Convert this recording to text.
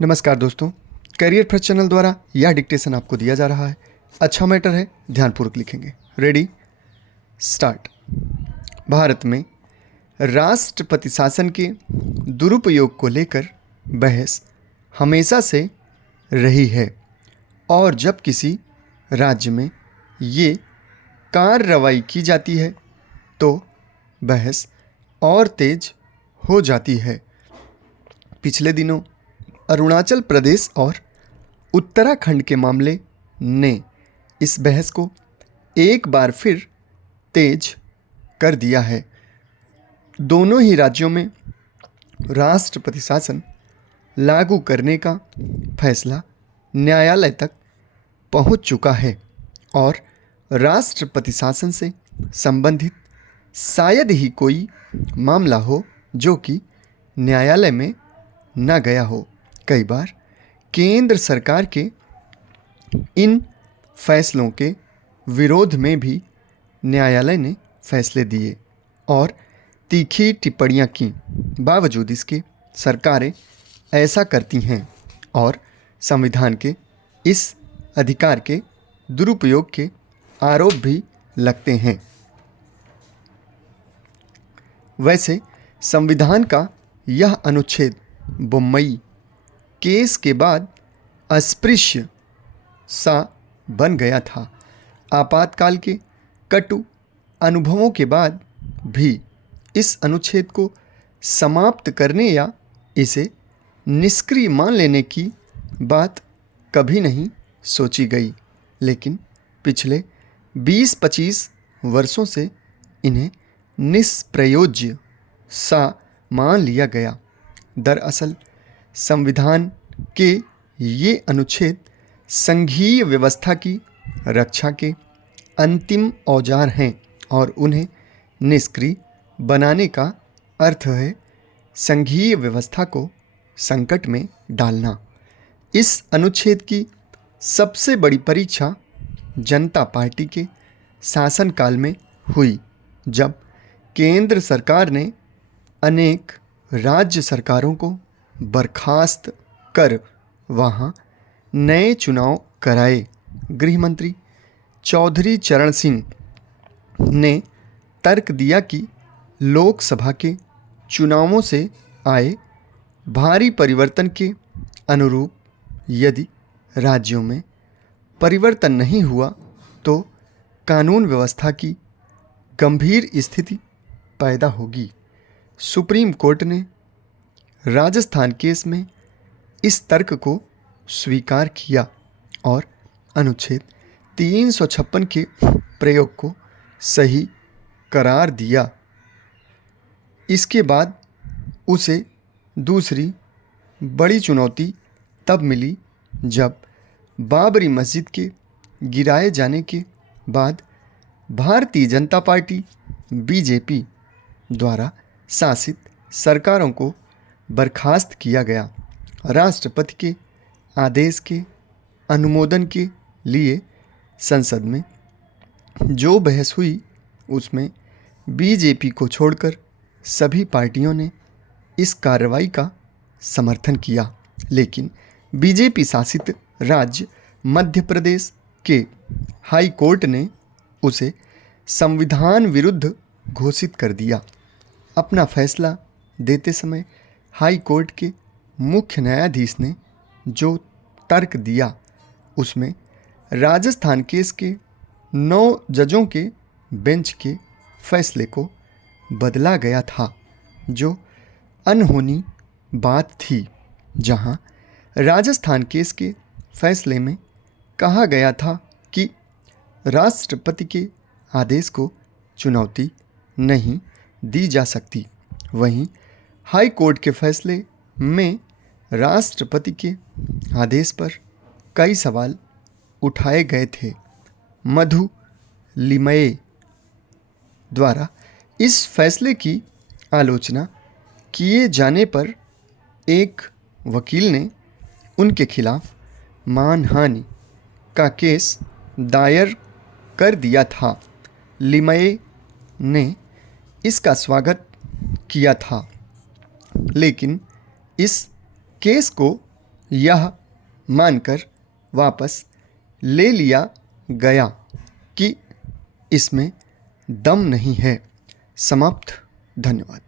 नमस्कार दोस्तों, career first channel द्वारा यह डिक्टेशन आपको दिया जा रहा है। अच्छा मैटर है, ध्यानपूर्वक लिखेंगे। Ready, start. भारत में राष्ट्रपति शासन के दुरुपयोग को लेकर बहस हमेशा से रही है और जब किसी राज्य में ये कार्रवाई की जाती है तो बहस और तेज हो जाती है। पिछले दिनों अरुणाचल प्रदेश और उत्तराखंड के मामले ने इस बहस को एक बार फिर तेज कर दिया है। दोनों ही राज्यों में राष्ट्रपति शासन लागू करने का फैसला न्यायालय तक पहुंच चुका है और राष्ट्रपति शासन से संबंधित शायद ही कोई मामला हो जो कि न्यायालय में न गया हो। कई बार केंद्र सरकार के इन फैसलों के विरोध में भी न्यायालय ने फैसले दिए और तीखी टिप्पणियां की। बावजूद इसके सरकारें ऐसा करती हैं और संविधान के इस अधिकार के दुरुपयोग के आरोप भी लगते हैं। वैसे संविधान का यह अनुच्छेद बम्बई केस के बाद अस्पृश्य सा बन गया था। आपातकाल के कटु अनुभवों के बाद भी इस अनुच्छेद को समाप्त करने या इसे निष्क्रिय मान लेने की बात कभी नहीं सोची गई, लेकिन पिछले 20-25 वर्षों से इन्हें निष्प्रयोज्य सा मान लिया गया। दरअसल संविधान के ये अनुच्छेद संघीय व्यवस्था की रक्षा के अंतिम औजार हैं और उन्हें निष्क्रिय बनाने का अर्थ है संघीय व्यवस्था को संकट में डालना। इस अनुच्छेद की सबसे बड़ी परीक्षा जनता पार्टी के शासनकाल में हुई, जब केंद्र सरकार ने अनेक राज्य सरकारों को बर्खास्त कर वहां नए चुनाव कराए। गृह मंत्री चौधरी चरण सिंह ने तर्क दिया कि लोकसभा के चुनावों से आए भारी परिवर्तन के अनुरूप यदि राज्यों में परिवर्तन नहीं हुआ तो कानून व्यवस्था की गंभीर स्थिति पैदा होगी। सुप्रीम कोर्ट ने राजस्थान केस में इस तर्क को स्वीकार किया और अनुच्छेद 356 के प्रयोग को सही करार दिया। इसके बाद उसे दूसरी बड़ी चुनौती तब मिली जब बाबरी मस्जिद के गिराए जाने के बाद भारतीय जनता पार्टी बीजेपी द्वारा शासित सरकारों को बर्खास्त किया गया। राष्ट्रपति के आदेश के अनुमोदन के लिए संसद में जो बहस हुई उसमें बीजेपी को छोड़कर सभी पार्टियों ने इस कार्रवाई का समर्थन किया, लेकिन बीजेपी शासित राज्य मध्य प्रदेश के हाई कोर्ट ने उसे संविधान विरुद्ध घोषित कर दिया। अपना फैसला देते समय हाई कोर्ट के मुख्य न्यायाधीश ने जो तर्क दिया उसमें राजस्थान केस के 9 जजों के बेंच के फैसले को बदला गया था, जो अनहोनी बात थी। जहां राजस्थान केस के फैसले में कहा गया था कि राष्ट्रपति के आदेश को चुनौती नहीं दी जा सकती, वहीं हाई कोर्ट के फैसले में राष्ट्रपति के आदेश पर कई सवाल उठाए गए थे। मधु लिमये द्वारा इस फैसले की आलोचना किए जाने पर एक वकील ने उनके खिलाफ मानहानि का केस दायर कर दिया था। लिमये ने इसका स्वागत किया था, लेकिन इस केस को यह मानकर वापस ले लिया गया कि इसमें दम नहीं है। समाप्त। धन्यवाद।